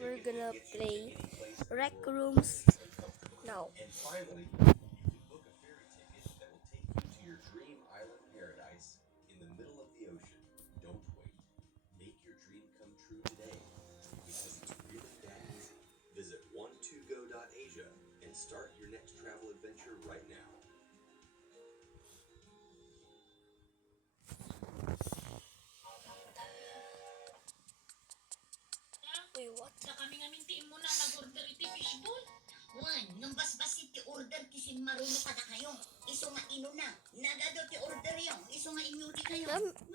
we're gonna play Rec Rooms now. And finally, you can book a ferry ticket that will take you to your dream island paradise in the middle of the ocean. Don't wait. Make your dream come true today because it's really that easy. Visit 12go.asia and start your next travel adventure right now. Wait, what? Sa kami ngamin ti mo na nag-order iti fishbowl. Wan, nung basbas ti order ti sin maruno kada kayo. Iso nga ino na. Nagado ti order yung. Iso nga inyo di kayo.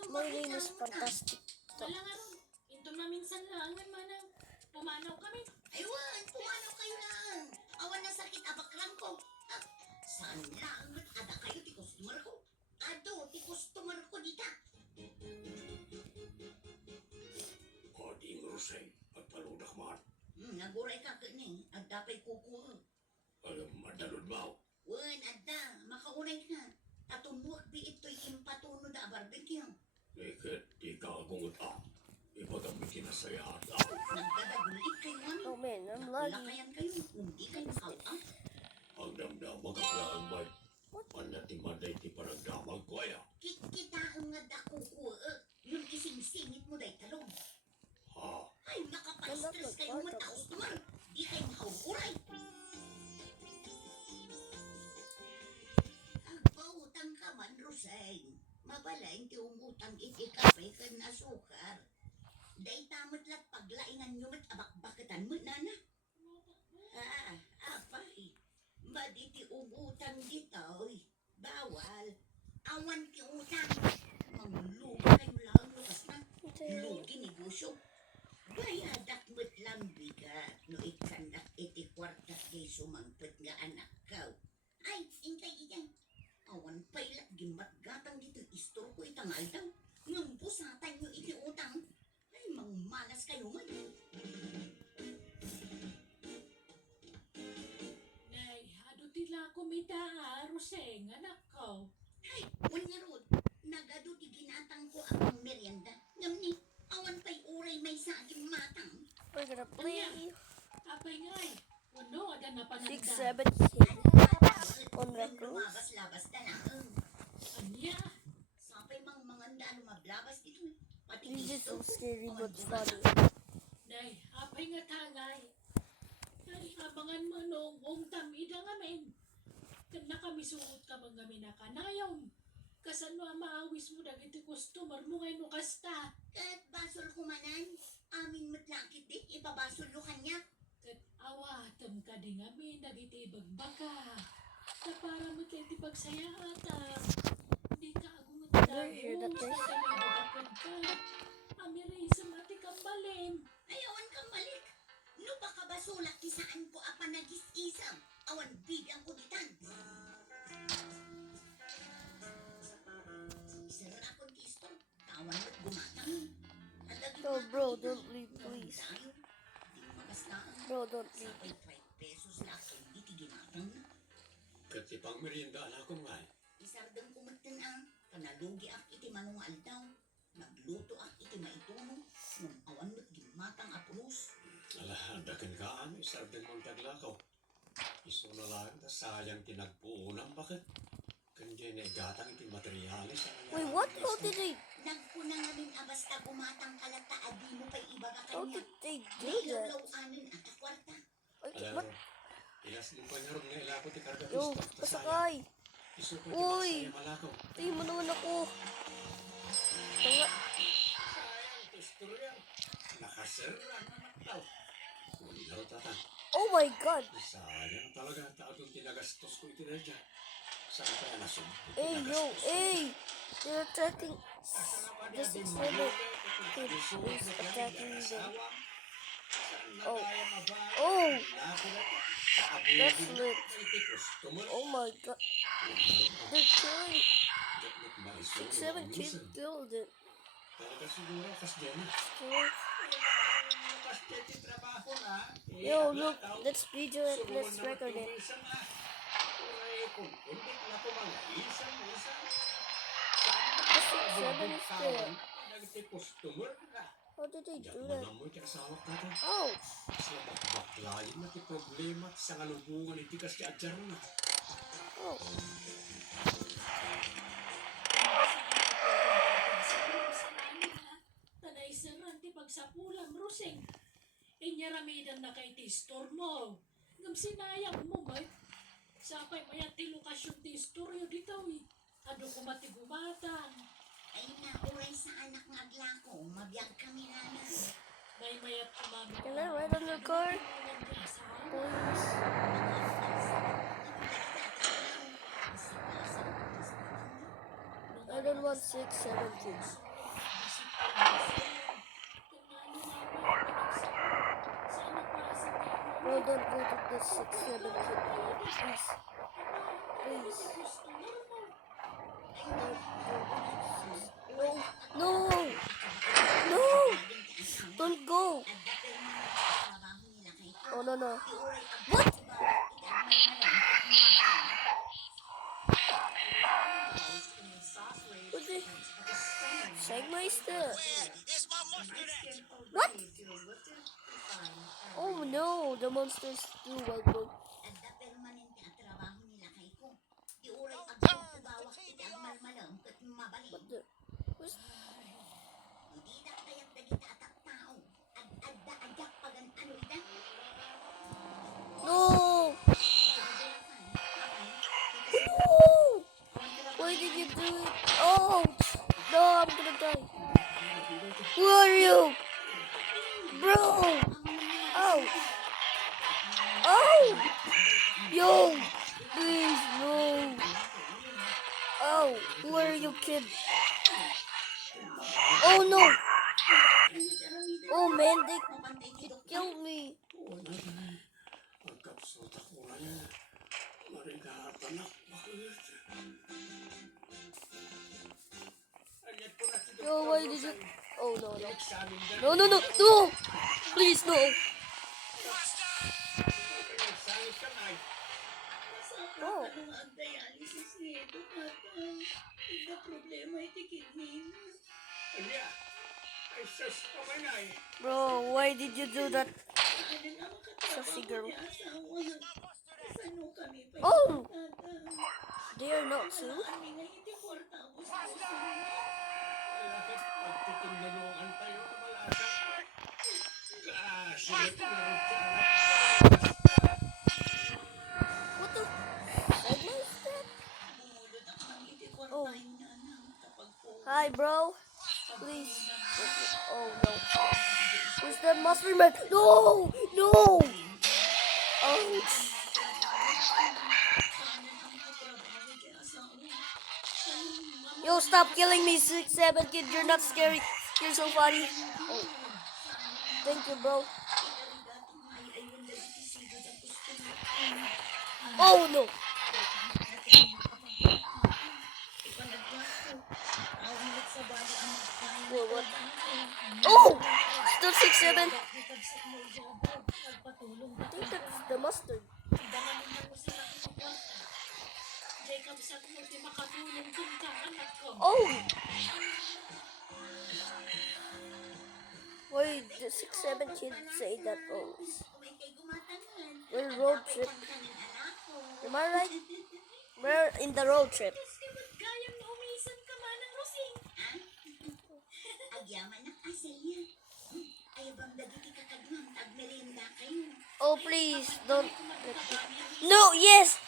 My name is Fantastic. Wala nga ron. Ito na minsan lang. Manang pumanaw kami. Aywan, pumanaw kayo lang. Awan na sakit abaklang ko. Ah, saan lang ada kayo ti customer ko? Ado, ti customer ko dita. Koding Rosay, pagpaludak man. Naguray ka kani. Adda pa'y kukuha. Alam, madalod mo. Wan, adda. Makauray ka. Tatunwag bi ito'y impatuno da barbecue. Ikit, di ka agungot ang. Ipagamit kinasaya at Nagdadagulit kayo man. Oh man, I'm lagging. Lakayan kayo. Hindi kayo nakauang. ang damdamag at laang bay. Manatimanday ti paragdamag ko ay. Kita nga dako ko. Yung ising-singit mo day talong. Ha? Ay, nakapa-stress kayo mga customer. Di kayo makauuray. Agpautang ka man, Rosay. Mabalain ti umutang iti kape ka na sukar. Day tamot lat paglaingan nyo mat abakbakatan mo, nana. Apay. Baditi umutang ditoy. Bawal. Awan ti utang. Manglugi kayo lang lukas na. Lugi negosyo. Bayadak mo't lang bigat no ikanak iti kwarta kay sumangpet nga anak ka. Ay, ingkay iyan. Awan pa'y gimatgatang dito istor ko itangal daw. Ngumpusatan nyo iti utang. Ay, mangmalas kayo man. Nay, ado tila kumita Roseng, anak ko. Ay, unya rod. Nagado ti ginatang ko ang merienda. Ngamni, awan pa'y uray may saging matang. We're gonna play Apay ngay. Uno, ada na 6, pananda. 7 kids on Rec Rooms. Lumabas-labas na lang. Anya, Sapay manganda lumablabas dito. Pati This is so gusto. scary but funny. nay, apay nga tagay. Nay, abangan mo nung buong tamida ngamin. Kana kami suot ka bang kami nakanayaw. Kasan mo maawis mo dagiti customer mo ngay no kasta. Kat basol kumanan. Amin matlakit di. Ipabasol lo kanya. Kat awatam ka di ngamin dagiti ibagbaka. Na para mo kayo ti pagsaya ata. Di ka agungot Never hear that sa voice. kami bagapad ka. Amirisa mati kang balin. Ayawan kang balik. No baka basulak ti saan ko apa nagis-isam. Awan bidang ko ditan. Isara akong kisto. Tawan mo't gumatang. Alagi No, mga bro, kaibigan. don't leave, please. Tayo. Di magastaan. Bro, don't leave. Sapay 5 pesos lang kay di ti ginatang na. Katipang merienda ala ko nga. Isardang kumagtan ang kanalugi ak iti manong aldaw. Nagluto ak iti maituno. Nung awan mo't gimatang apros. Ala, dakan kaan, isardan mong taglakaw. Iso na lang, sayang tinagpuunang bakit? Kandiyan ay gatang iti materialis. Wait, what? How did they? Nagpuna nga min abasta kumatang kalata adi mo pa'y iba ka How kanya. did they do May that? lawlaw-anin at akwarta. Okay, Alam what? mo, ilas mo pa nga nga ilako ti karga Yo, pasakay. Iso ko Uy! ti malakaw. Tayo mo naman ako. Tanga. Sayang, istorya. Nakasira naman daw. Ulilaw tatang. Oh my god. Sayang talaga, taatong tinagastos ko ito na dyan. Saan kaya nasum? Hey, yo, hey. They're attacking. This is seven kids is attacking them. Oh. Oh. That's lit. Oh my god. They're killing. 6, 7 kids killed it. Talaga siguro, kas dyan na. Kill. Kas dyan yung trabaho na. Yo, look. Let's video it. Let's record it. Kung hindi na ko mga isang. The 6, 7 is there. Nagti customer ka. How did they Diyan do mo that? na mo iti asawa ka to. Ouch! Sa bakbaklayin na ti problema ti sa ngalubungan iti kas ti adjar na. Oh, Tanay saran ti pagsapulam, Ruseng. Inyaramidan na kay ti store mo. Ngam sinayang mo, may. Sapay mayat ti lokasyon ti istoryo dito, eh. Ado ko matigumatang. Ay nauray sa anak ng aglako, mabiyag kami namin. May mayat kumami. can I ride on your car? Please. I don't want 6, 7 kids. Bro, don't go to the 6, 7 kid. Please. Please. No. No. No. Don't go. Oh, no, no. What? What the? Segmeister. What? Oh no, the monsters do well, bro. Adda permanente ang trabaho nila kay ko. Di uray pagpugawak iti ang malmalam ket mabali. What the? Who's... Hindi na kayat dagita atak tao. Adda ajak pagan ano ida. No! No! Why did you do it? Oh! No, I'm gonna die. Who are you? Bro! Oh! Oh! Yo! Please, no! Oh! Who are you, kid? Oh no! Oh man, they killed me. Pagkapsot ako na yan. Marigatan na. Bakit? Anyat ko na ti Yo, why did you... Oh no, no. Examine na. No, no, no! No! Please, no! Sangit ka na. Oh. Ano ang dialysis nito kata? Ida problema iti kidney. Anya. Ay sus pamanay. Bro, why did you do that? Ano na Sassy girl. asawa? Kasano kami pa? Oh! They are not too. Kami nga hindi portamos. Bakit pagtitindanuan tayo na malasa? Silip na rin siya. What the? Segmeister? Bumulot ako ng hindi Oh. portahin na anak kapag po. Hi, bro. Please. Oh no. Who's that monster man? No! No! Ouch. Yo, stop killing me, 6, 7 kid. You're not scary. You're so funny. Oh. Thank you, bro. Oh no. Whoa, what? Oh! Still 6, 7. I think that's the mustard. Jacob, sa mo ti makatulong dun ka, anak ko. Oh! Why the 6, 7 kids say that always? We're road trip. Am I right? We're in the road trip. Gayang naumisan ka man ng Rosing. Agyaman ng asal yan. Ay bang dagiti kakagmang tagmerinda kayo. Oh, please, don't. No, yes!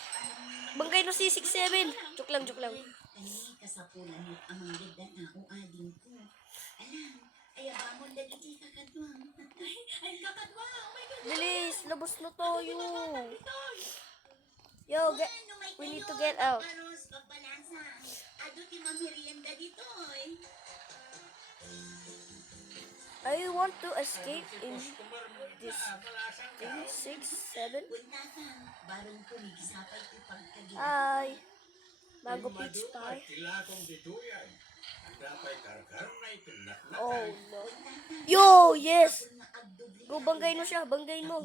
Bangkay no si 6, 7. Joke lang, joke lang. Ay kasapulan mo amang ganda na o ading ko. Alam, ay abamon dagiti kakagmang. Ay, kakadwa. Oh my God. Bilis, labos na tayo. Yo, we need to get out. Paros, pagbalasa. Ado ti mamerienda dito eh. I want to escape in this thing. 6, 7. Buntatan, barong kumigisapay ti pagkagita. Hi. Mango peach pie. Tilakong dituyan. Ang dapay karkar na itinat na. Oh no. Yo, yes. Go, banggain mo siya. Banggain mo.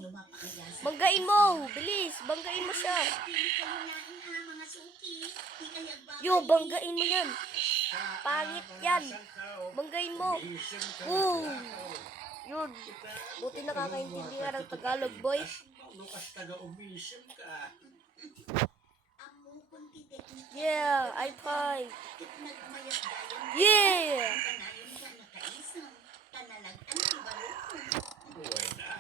Banggain mo. Bilis. Banggain mo siya. Yo, banggain mo yan. Pangit yan. Banggain mo. Boom. Yun. Buti nakakaintindi nga ng Tagalog, boy. Lukas taga-umisyon ka. Amo kung titeknik Yeah, I5. nagmayat dayon. Yeah. Kanayon ka nakaisang. Tanalag-an ti baroko. Buhay na.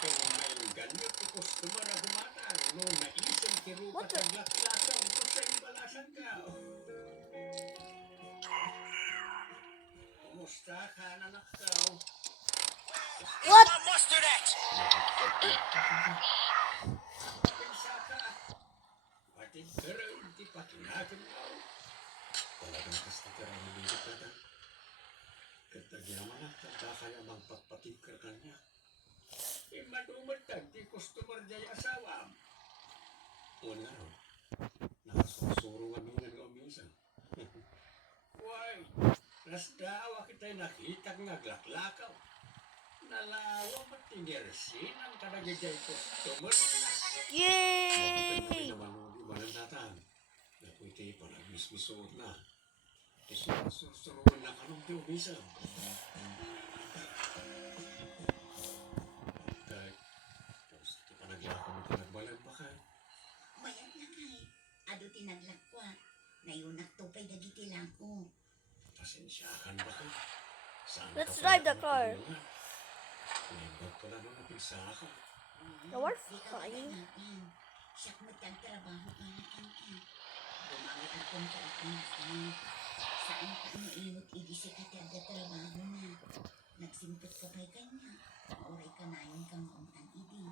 Kung may ganyo ti customer na gumatang, no naisip ti rupa What the- taglaklasan, kung sa ibalasan ka. Kumusta ka, nanak ka? What? Pensa ka. Pati pero hindi pa kinagan ka. Talagang kasta ka rin nililip ka na. Katagyaman na, kanta kaya magpapatid ka kanya. Madumatag, di customer jay asawa. Una ron, nakasusuro nga mingan nga umisan. Why, nasdawa kita'y nakita nga glaklakaw. Nalawa matinirsin ang kadagigay customer na. Yay! Bakit naman nung imanandatan? Nakuiti pa nagmismisuot na. Isusuruan na kanong di umisan. Kahit, tapos ito pa nagyako mo tinagbalan ba ka? Mayat na kay. Ado tinaglakwa. Nayunak to pa'y dagiti lang ko. Pasensyahan ba ka? Saan Let's ka drive pala the car. natulungan? Naimbag pala nung napigsa ako. Now we're Di ka fine. natin. Siyak magkagtrabaho ka na kanka. Bumawag akong kaakinakan. Saan ka maimot idisi ka trabaho na. Nagsimpot ka kay kanya. Oray ka na yun kang mauntan idi.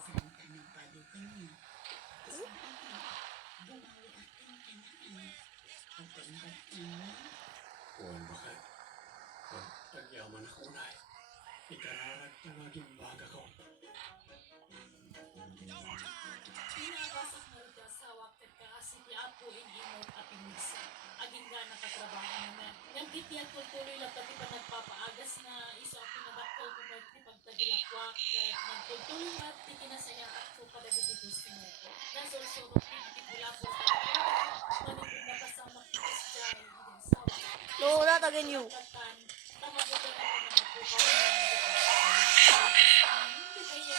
Saan ka nagpado kanya. Saan ka bumawi akin ka na ay. Pagkaimbag ka na. Kuwan ba ka? Pag tagyaman ako na ikararag na maging baga ko. Pinabasak na rin sa wakit ka kasi ti apo inimot at inisa. Aging nga nakatrabaho naman. Yang kitiyan ko tuloy lang pati pa nagpapaagas na iso ang pinadakol ko may pagtagilakwak at nagtutuloy at tikinasayang ako padagiti customer ko. Nasursurok ni itipula po sa manipid na kasama kitas dyan idin sawa. No, not again you. Katan, tamagutan ako na magpupaw na hindi kayo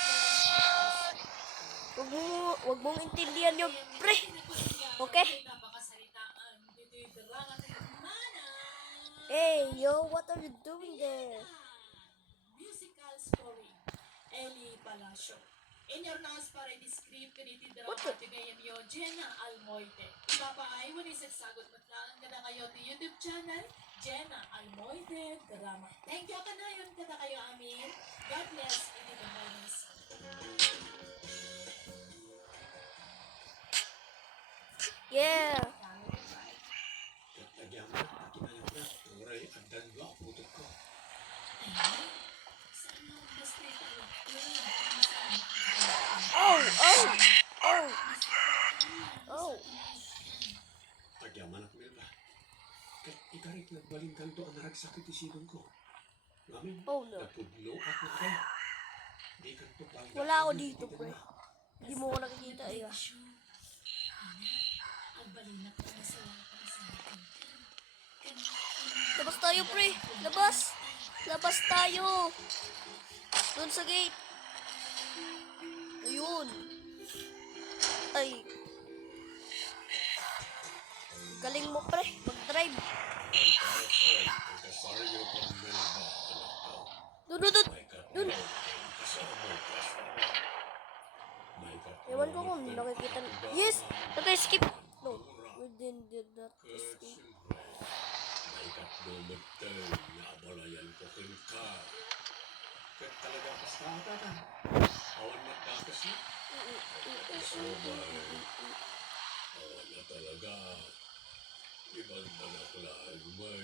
Wag mong intindihan yun, pre. Okay? Hey, yo, what are you doing there? Musical story. Eli Palacio. In your notes para i-describe ka ni Tidra What the- at gayam yo, Jenna Almoite. Ipapaay mo ni sagot matlaan ka na kayo ti YouTube channel, Jenna Almoite Drama. Thank you ka na yun kada kayo amin. God bless. Ini the mornings. Yeah. Tagyaman na, pakinayang na, turay at danwa, putot ko. Saan mo mas tayo? Oh, oh, oh, oh. Tagyaman at Melba. Ikarit nagbalingkan to ang naragsakit isidong ko. Ngamin, Oh, no. napudlo at nagkaya. Di ka to pang... Wala ako dito, pre. Hindi mo ko nakikita, eh. Ah. Ang balinat ko na sa akin. Labas tayo, pre. Labas. Labas tayo. Doon sa gate. Ayun. Ay. Galing mo, pre. Mag-drive. Kasaryo pang Melba, anak ko. Doon, doon, doon. May Doon. kasama mo, May Ewan ko kung nakikita na. Yes! Naka-skip. No. We did not escape. May katlumatay na abalayan ko kin ka. Kaya talaga kastata ka. Awan magkakas na. Sabay. Awan na talaga. Ibang manaklaan, may.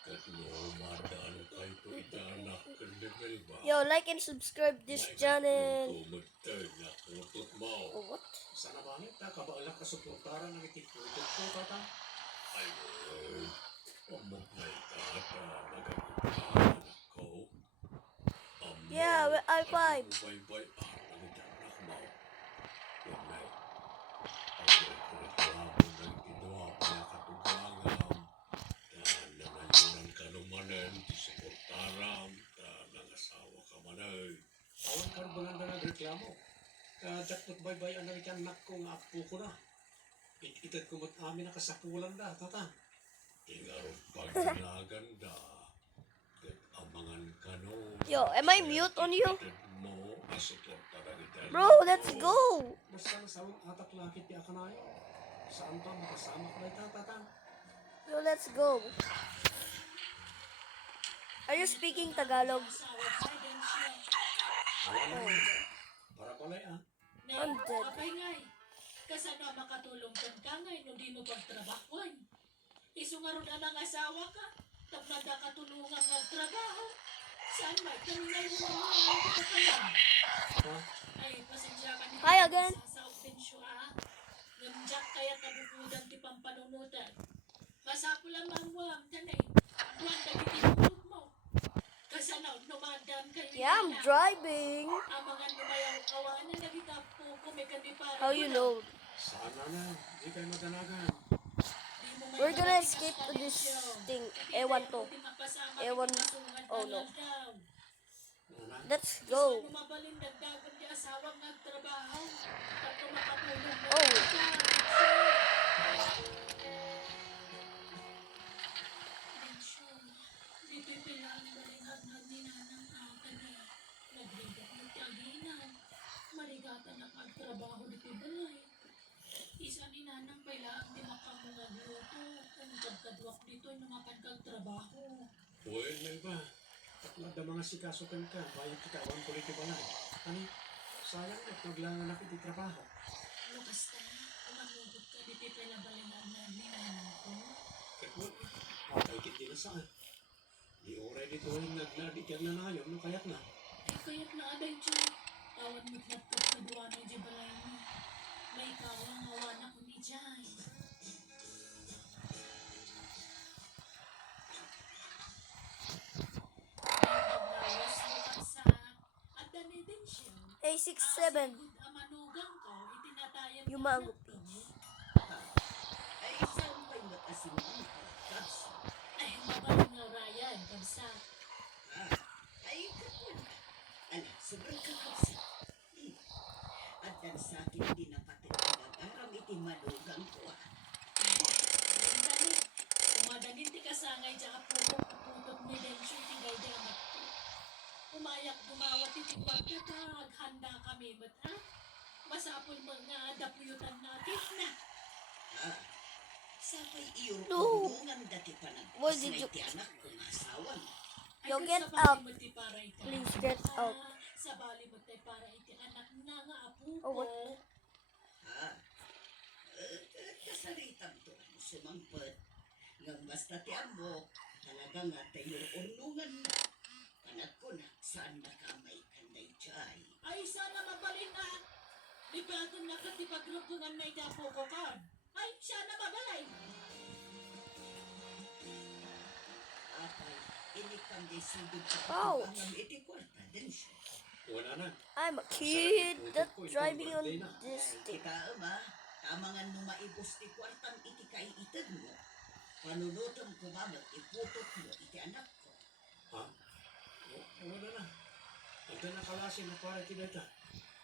Katlumadaan kayo po itanak ka level ba? Yo, like and subscribe this channel. Tumatay na kutot mo. Oh, what? Sana bangit na kabaalak ka suportara ng itikutot ko, tata? Ay, umok na itata, nagagupaan ako. Yeah, I5. Bye-bye, nagitanak mo. Yan na, ang reklamo ng ginawa, pinakatugangan reklamo. Kadakot bay-bay ang narikan nak ko nga apo ko na. Itad ko mat amin na kasapulan da, tata. Tingarot pagkinaganda. Abangan ka no. Yo, am I mute on you? Mo, asuporta na kita. Bro, let's go. Basta masawang atak lakit di ako na yun. Saan pa makasama ko na ito, tata? Yo, let's go. Are you speaking Tagalog? Alam mo, para palay ah. I'm dead. Abay ngay. Kasano makatulong ka ngay no di mo pagtrabahuan. Isungaron na ng asawa ka. Tapos nakatulungan ng trabaho. Saan ba? Kami na yung mga kapatayan. Ha? Ay, pasensya ka Hi again. Sa ofensyo ah. Ngamjak kaya tabukudan ti pampanunutan. Masapo lang mangwam. Tanay. Buwan na gitinulog mo. Kasano, numadam kayo. Yeah, I'm driving. Ang mga numayaw kawanan na gitapo ko may kanipara. How you know? Sana na, di kayo madalagan. We're gonna escape to this thing. Ewan to. Ewan. Oh no. Nana, Let's go. Mabalin dagdagan di asawang nagtrabaho. Tapos makatulong mo. Oh. Dito pilang balinghan na ninanang atan niya. Nagrigat ng taginaw. Maligatan ang magtrabaho dito balay. Isa ni nanang pala ang di makamungag luto. Kung kagkadwak dito numapan kag trabaho. Uy, may ba? Taklad na mga sikasukan ka, bayan kita awang kuliti ba lang. Ano? Sayang at naglangan ako di trabaho. Lukas ka na. Umanugot ka dito pala balinghan na ninanang ko. Kaya matay kiti na saan. Di oray dito yung nagladi kang nanayom, no kayak na. Ay kaya't na aday dyan. Tawan mo't nagkakadwa na dyan balay mo. May kawang hawa na ko ni Jai. Nagnawas mo kansa at dani din siya. A67. Ang manugang ko, itinatayang Yung mango Ay, saan ba'y makasimang kakas? Ay, mabaling nga Ryan, kansa. Ay, kapun. Ala, sobrang kakasa. At dan sa akin dinapatid pinag-aram iti malugang ko. Ang dali. Umadagin ti kasangay dyan putot ni Densyo, tigay di anak ko. Umayak dumawat iti pagkatag, handa kami ba't ha? Masapol mga dapuyutan natin na. Sabay iyo No. rungan dati pa Why did you- ti anak ko nga asawa. Yo, Ay, get kung sa out. bali mo ti para iti Please anak get ka, out. Sa bali mo ti para iti anak na nga apo Oh, what? ko. Kasaritan to ang sumampet. Ngang basta ti amo, talaga nga tayo urnungan na. Anak ko na, saan nakamay kanday chay. Ay, sana mabalin na. Di ba ito nakatipagrupungan na itapo ko kan? Ay, sana mabalay. Atay, inikang desidod sa Ouch. katibangam iti kwarta din siya. Wala na. I'm a kid that's driving on this thing. Kita ama, tamangan mo maibos ti kwartam iti kaiitag mo. Panunutom ko mamat, iputot mo iti anak ko. Ha? Wala na. Ito nakalasin na para kinita.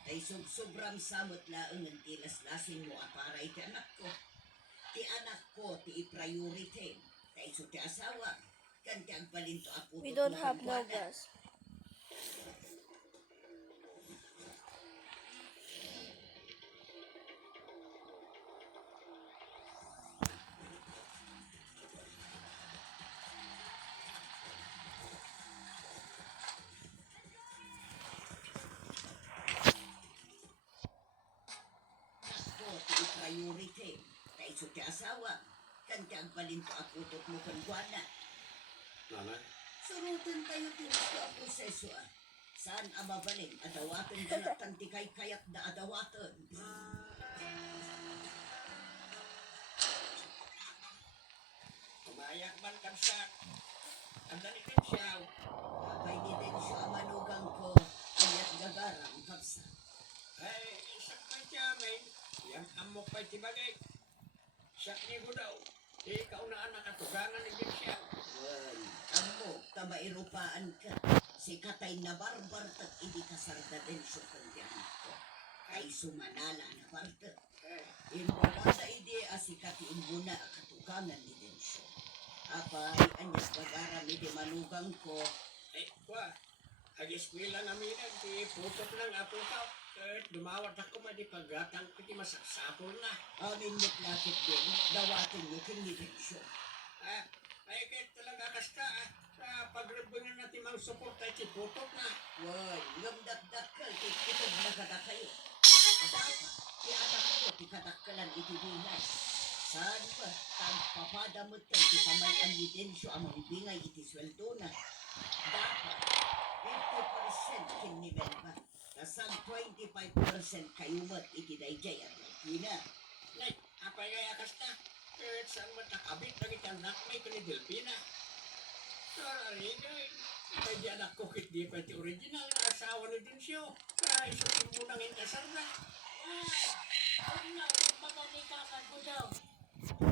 Ay sobrang samot laang ang tilaslasin mo para iti anak ko. Ti anak ko, ti i-priority. Kay so ti asawa, kan ti agpalinto aputot We don't mo have kang no kuwana. gas. Ako, ti i-priority. Kay so ti asawa, kan ti agpalinto aputot mo kang kuwana. Nanay, Surutan tayo tinis ko ang proseso ah. Saan ababaling adawatan galatan ti kay kayat na adawatan. umayak man kamsak. Ang dali kan siya. Kapay ni Densyo ang manugang ko, ayat gagarang kapsa. Ay, isak pa siya, may. Yang amok pa tibagay. Siyak ni ko daw. Ikaw na anak at tugangan ni siya. Well, amo, kamairupaan ka. Si katay na barbar tat hindi kasarda din siya kandiyan ko. Ay sumanala na barda. Imbagada ide asikati imbuna katugangan ni Densyo. Apay anyas bagara mi di manugang ko. Ay, kwa. Ag-eskwela namin di putot lang ato ka. Dumawat ako ba di paggatang ko di masaksapol na. Amin mo't lakit din, dawatin niyo kin ni Densyo. Ay, kahit talaga kasta sa pagrebungan natin mga support ay putot na. Why, ngam dakdakal, kitog nagada kayo. Dapat, ti anak ko, ti kadakkalan iti bingay. Saan ba, tagpapadamot kan ti pamayan ni Densyo amang bingay iti sweldo na. Dapat, 50% kin ni Melba. Kasang 25% kayo mat iti dayjay at Latina. Nay, apay kaya kasta. Saan matakabit na kitang nakmay ko ni Delpina. Sorry, ay di anak ko kit di pa iti original na asawa ni Densyo. Isutin mo nang inkasar na. Huwag na, magani kakad mo daw.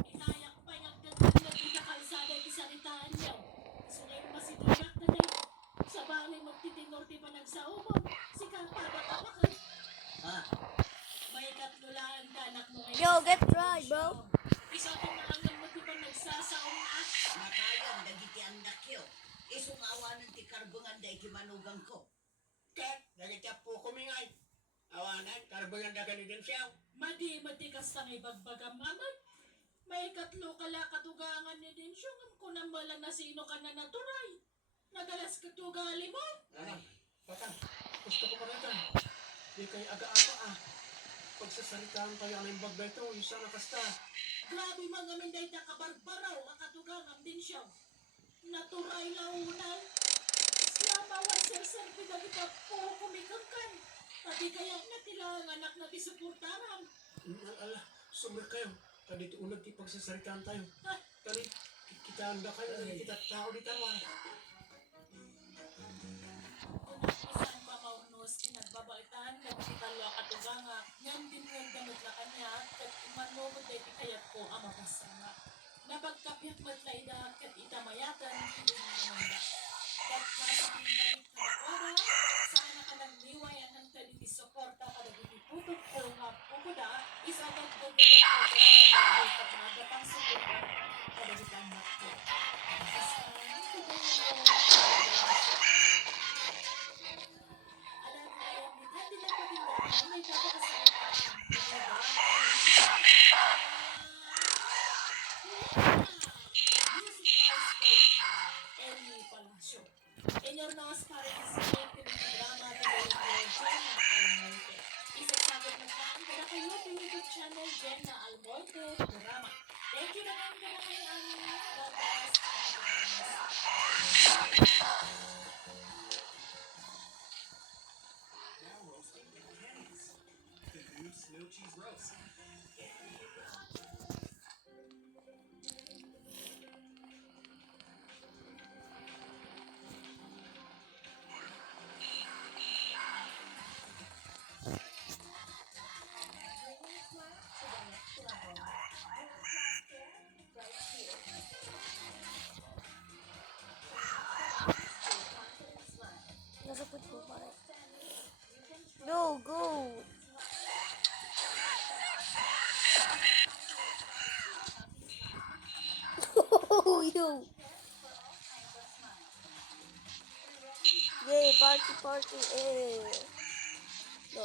Inayak pa yung nagdagdag na pinakalsada yung salitaan niya. Sungay masidunak na din. Sa bali magtitinorti pa nagsaumon. Si Kapada kapakan. Ha? May tatlo lang ang anak mo ngayon. Yo, get dry, bro. Isa ko na ang nagmati pa nagsasaong na. Nakayang dagiti anak yo. Isungawanan ti karbungan da iti manugang ko. Kat, nagitap po kumingay. Awanan, karbangan na ganun din siya. Matikas na ibagbagam aman. May katlo kala katugangan ni Densyo. Ngam ko na mala na sino ka na naturay. Nagalas katugali mo. Ay, baka, gusto ko pa rin. Di kayo aga-apa Pagsasalitaan kayo ang imbag ito, isa na kasta. Grabe mga minday na kabarbaraw. Akatugangan din siya. Naturay launan. Slamawan sir pinagita po kumikangkan. Pati kaya natilang anak na tisuportaran. Ala, sumir kayo. Tadi ito unag di pagsasalitaan tayo. Tadi, kita anda kayo, tadi kita tao di taman. Isan pa maurnos, pinagbabaitan, nagkitalo akatuganga. Ngam din ng damit na kanya, kat imanogod ay kayat ko ang makasama. Napagkapyak matlayda, kat itamayatan, hindi naman ba. Kat nakasakin damit na bakwara, sana ka nagliway ang nantay di suporta ka nagpiputok o nga pukuda, isa ka gagawin ko sa trabaho at nagatang suporta ka nagitang nakto. Alam mo yan, hindi na patindahan, may Enornos para isipin drama na Jenna Almonte. Isasagod na saan ka na kayo sa YouTube channel Jenna Almonte Drama. Thank you na lang ka na kayo ang Now roasting with Kenny's. The new snow cheese roast. Nasa put ko pa rin. No, go! Oh, yo! Yay, party, eh! No.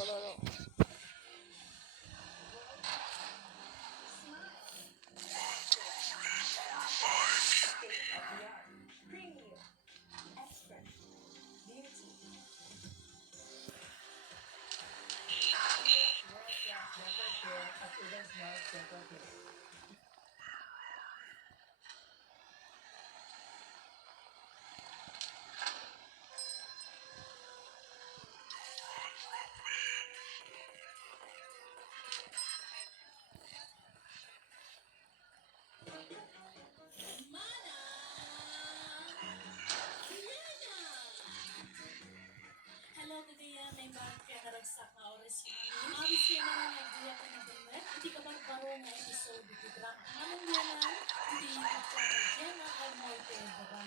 Hello, good day. May bago kaya naragsak na oras yun. Awis kaya na lang idea ka na bernet. Hindi ka barbaro nga episode dito. Anong yan na? Hindi yung channel Jenna Almonte Drama.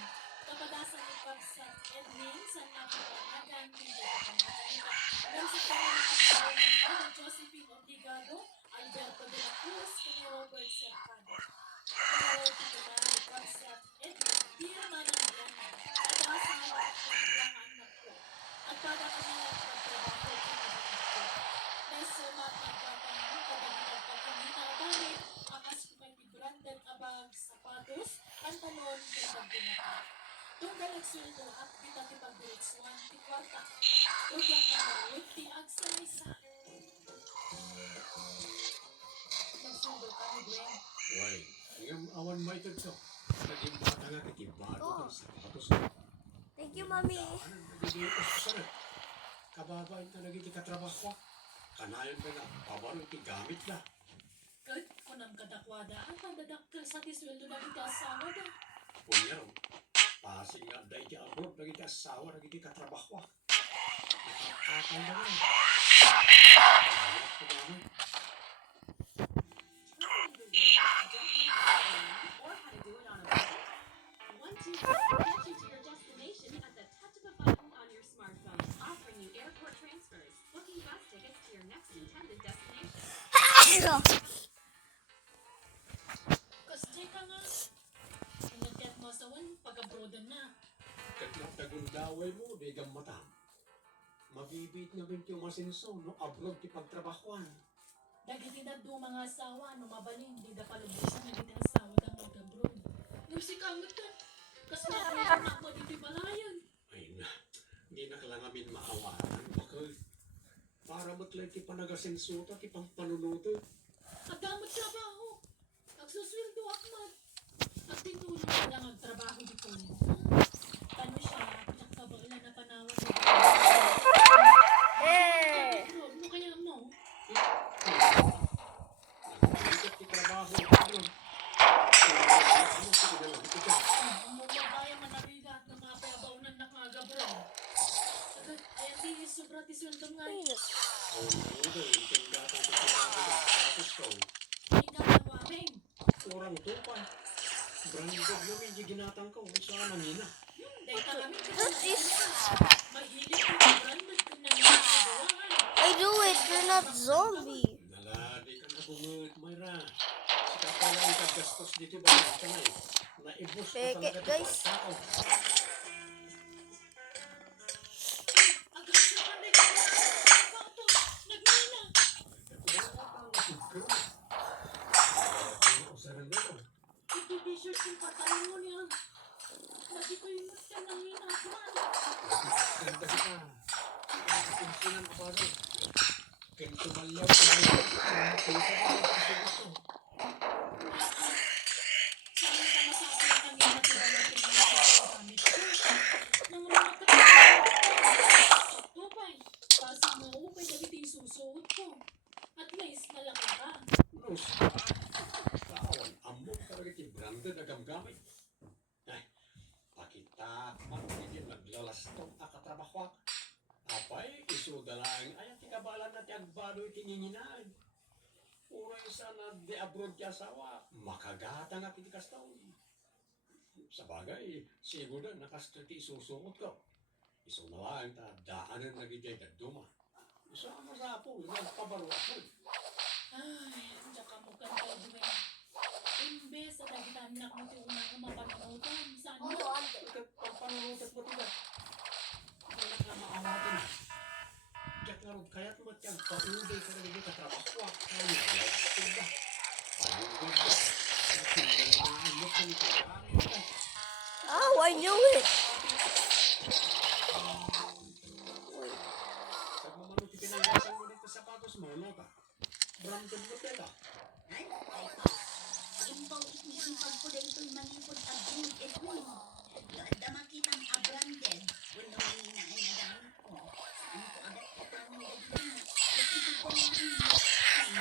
Kapadasan ni Pagsak Edwin sa napakanagan hindi kapangalan ng sa kanya ng Father Josephine Obligado, Alberto de la Cruz, kay Robert Sercado. Pero titular ni Pagsak Edwin, di naman ang biyanan, at ang asawa at ang biyang anak ko. At para kami nagtatrabaho kay kapatid ko. May suma at nagtatanong kadagdag pagkamina gamit, ang askumay branded abag, sapatos, pantalon, kay pagbinaka. Doon ka nagsulto at kita tipag-direksyon, tikwarta. Ugyang nanawid, ti agsa-isa. Nagsundo ka ni Gwen. Why? Yung awan may tagso. Naging bata nga kitibado Oh. ng sapatos. Thank you, Mommy. Anong nagiging sana? Kababain ka nagiging katrabaho. Kanayon ka na, pabaro iti gamit na. Kahit kunang kadakwada, ang pandadakkel sa tisweldo na kita asawa da. Punya raw. Pasing nga dahi ti abroad nagiging asawa nagiging katrabaho. Nakakakal na nga. Kaya ko naman. Or how to do it on a budget. 1-2-6 gets you to your destination at the touch of a button on your smartphone, offering you airport transfers, booking bus tickets to your next intended destination. Kasi ka nga. Pinagkat mo sa wan, pag-abroadan na. Katagundaway mo, di matam. Mabibit nga bin yung masinso, no? Abroad ti pagtrabahuan. Dagitidad do mga asawa, no mabalin, di da palubusan na kita asawa da mag-abroad. Nusik ang ka. Kasi anak mo dito balayan. Ay na, hindi na kailangan maawaran. Bakal, para mo't lang ti panagasensuta, ti pangpanunuto. At damot trabaho. Nagsusweldo akmat. At tinulong ka lang ang trabaho dito. Ano siya, nakabala na panawan na. Eh. Abroad mo kaya mo. Nagbigat ti trabaho, abroad. Mo kaya manariga ng mga payabaunan na mga abroad. Ayan di, sobra ti sweldo nga. Ay, Oo, yung tinggatan ti trabaho ng status ko. Ikalawamin. Kurang tupan. Branded namin, di ginatang ko. Saan manina? Dahil kami That is... mahilig ko ng branded ko na nangagawahan. I do it. You're not zombie. Naladi ka na bumut, Mayra. Sika pala yung paggastos dito ba yung kanay? Naibos na Peke, talaga guys. dito ang tao. Agad sa panig. Pato, nagmina. Wala pang nakikro. Ano ko sa randero? Iti-t-shirt yung patalon mo niya. Lagi ko yung mas ka nang hinakman. Ganda kita. Kinsinan ko pa rin. Kinsumalyaw ko na yun. Kinsumalyaw ko na gusto. Saan ka masasalat ang yung natulala ko ng mga gamit ko? Nang mga katulad. Tupay, kasi maupay na bitin susuot ko. At least nalaki ka. Nus. Kawan, amok talaga ti branded na gamgamit. Ay, pakita magiging naglalastong akatrabaho. Apay, isudalaang ay ti kabalan na ti agbado iti nginginaan. Uray sana di abroad ti asawa, makagata nga ti kastaw. Sa bagay, siguro na nakasto ti isusungot ko. Isunalaan ta daanan na gijay kaduma. Isama sa apo, nagpabaro ako. Ay, tsaka mo kang kagawin. Imbes sa dagitan mo ti unang kumapananutan. Saan mo? Ikaw, pagpanunutot mo tiga. Kaya ka maawatin. Diyak nga rin, kaya't mo tiyang pauday ka rin yung katrabaho. Kaya naglastin ba? Pangod ba? Natindan na ang look na nito. Oh, I knew it. Pag mamano ti pinanggasan mo dito sapatos mo, ano ka? Branded mo teta. Ay, ay pa. Impaw ipag ko dahil ito'y manipod ang good and good. Ganda makitang abranded. Wala mo yung nainagamit ko. Saan ko agad kitang may dagdag. Kasi ito ko lang ang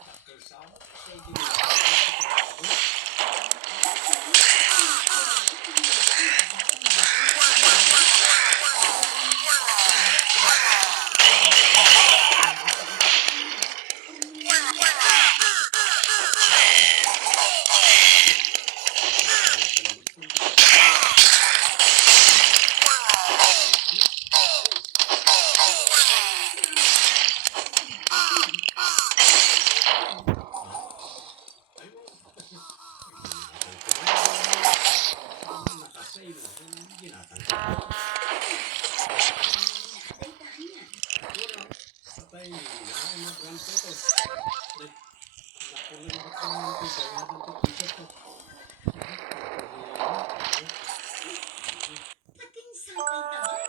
Dakal sa ako, siya ginagawa sa trabaho. Nakulang ako ng bayaran ko dito to.